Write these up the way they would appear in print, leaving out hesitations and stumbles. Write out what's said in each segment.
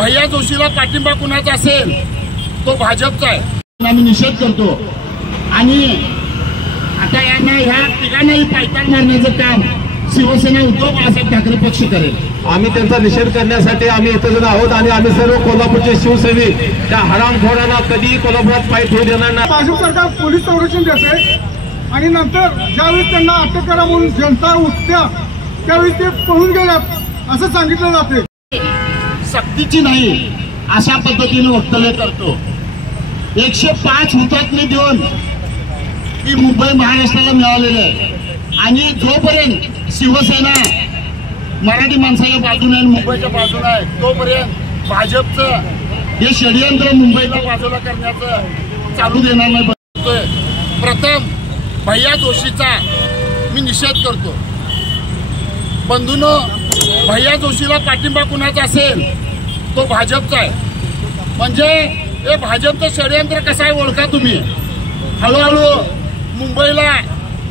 भैया जोशीला पाठिंबा कुणाचा असेल तो भाजपचा आहे, आम्ही निषेध करतो। आणि आता यांना ह्या तिघांनाही पायतान मारण्याचं काम शिवसेना उद्धव बाळासाहेब ठाकरे पक्ष करेल। आम्ही त्यांचा निषेध करण्यासाठी आम्ही इथे जण आहोत आणि आम्ही सर्व कोल्हापूरचे शिवसैनिक त्या हरामखोरांना कधी कोल्हापुरात पाय ठेवू देणार नाही। भाजप सरकार पोलीस संरक्षण देते आणि नंतर ज्यावेळी त्यांना अटक करा म्हणून जनता उठत्या त्यावेळी ते पळून गेल्यात असं सांगितलं जाते। सक्तीची नाही अशा पद्धतीने वक्तव्य करतो। 105 हुतात्मे देऊन ही मुंबई महाराष्ट्राला मिळालेली आहे आणि जोपर्यंत शिवसेना मराठी माणसाच्या बाजूने आणि मुंबईच्या बाजूने आहे तोपर्यंत भाजपचं हे षडयंत्र मुंबईला बाजूला करण्याचं चालू देणार नाही। प्रथम भैया जोशीचा मी निषेध करतो। बंधूंनो, भैया जोशीला पाठिंबा कुणाचा असेल तो भाजपचा आहे। म्हणजे हे भाजपचं षडयंत्र कसं आहे ओळखा तुम्ही। हळूहळू मुंबईला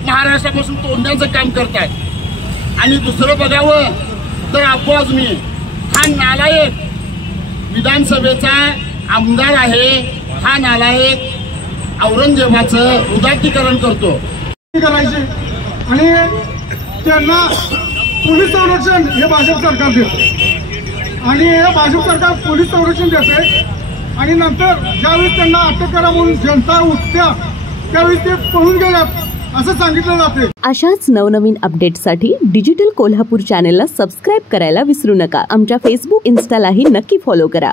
महाराष्ट्रापासून तोडण्याचं काम करतायत। आणि दुसरं बघावं तर अफवाज मी हा नालायक विधानसभेचा आमदार आहे, हा नालायक औरंगजेबाचं उदात्तीकरण करतो करायचे आणि त्यांना पोलीस संरक्षण हे भाजप सरकार देते आणि हे भाजप सरकार पोलीस संरक्षण देते आणि नंतर ज्यावेळी त्यांना अटक करा म्हणून जनता उठत्या त्यावेळी ते पळून गेल्यात असं सांगितलं जाते। अशाच नवनवीन अपडेट्ससाठी डिजिटल कोल्हापूर चॅनेलला सबस्क्राईब करायला विसरू नका। आमच्या फेसबुक, इन्स्टालाही नक्की फॉलो करा।